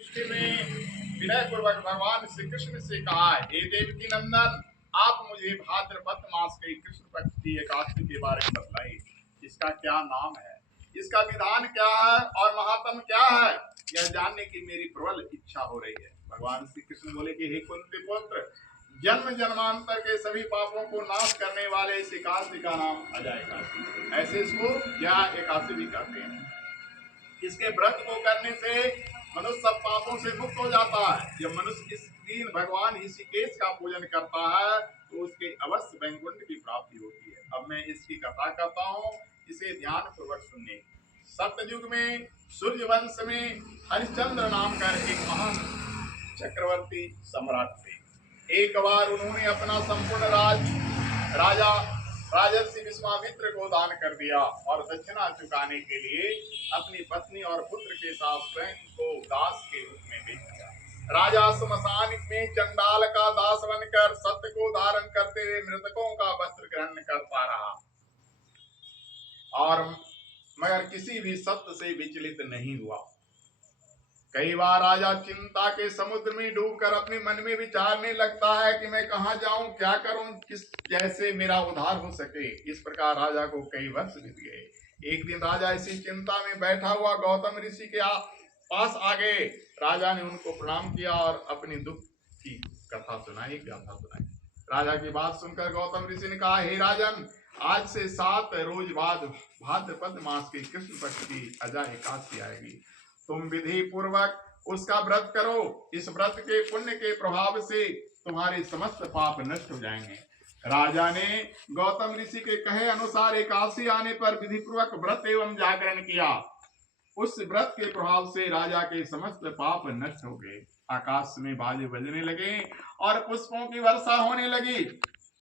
में विनय पूर्वक भगवान श्री कृष्ण से कहा, हे देवकी नंदन, आप मुझे भाद्रपद मास के कृष्ण पक्ष की एकादशी के बारे में बताइए। इसका क्या नाम है, इसका विधान क्या है और महात्म क्या है, यह जानने की मेरी प्रबल इच्छा हो रही है। भगवान श्री कृष्ण बोले कि हे कुंती पुत्र, जन्म जन्मांतर के सभी पापों को नाश करने वाले इस एकादशी का नाम अजय एकादशी, ऐसे इसको क्या एकादशी भी कहते हैं। इसके व्रत को करने से मनुष्य सब पापों से मुक्त हो जाता है। जब मनुष्य इस दिन भगवान ऋषिकेश का पूजन करता है तो उसके अवश्य वैकुंठ की प्राप्ति होती है। अब मैं इसकी कथा करता हूँ, इसे ध्यान पूर्वक सुनिए। सत्ययुग में सूर्य वंश में हरिश्चंद्र नाम का एक महान चक्रवर्ती सम्राट थे। एक बार उन्होंने अपना संपूर्ण राजा राजर्षि विश्वामित्र को दान कर दिया और दक्षिणा चुकाने के लिए अपनी पत्नी और पुत्र के साथ स्वयं को दास के रूप में भेज दिया। राजा श्मशान में चंडाल का दास बनकर सत्य को धारण करते हुए मृतकों का वस्त्र ग्रहण करता रहा और मगर किसी भी सत्य से विचलित नहीं हुआ। कई बार राजा चिंता के समुद्र में डूबकर अपने मन में विचारने लगता है कि मैं कहां जाऊं, क्या करूं, किस कैसे मेरा उद्धार हो सके। इस प्रकार राजा को कई वर्ष बीत गए। एक दिन राजा इसी चिंता में बैठा हुआ गौतम ऋषि के पास आ गए। राजा ने उनको प्रणाम किया और अपनी दुख की कथा सुनाई, गाथा सुनाई। राजा की बात सुनकर गौतम ऋषि ने कहा, हे राजन, आज से 7 रोज बाद भाद्रपद मास की कृष्ण पक्ष की अजय एकादशी आएगी। तुम विधि पूर्वक उसका व्रत करो। इस व्रत के पुण्य के प्रभाव से तुम्हारे समस्त पाप नष्ट हो जाएंगे। राजा ने गौतम ऋषि के कहे अनुसार एकादशी आने पर विधि पूर्वक व्रत एवं जागरण किया। उस व्रत के प्रभाव से राजा के समस्त पाप नष्ट हो गए। आकाश में बाजे बजने लगे और पुष्पों की वर्षा होने लगी।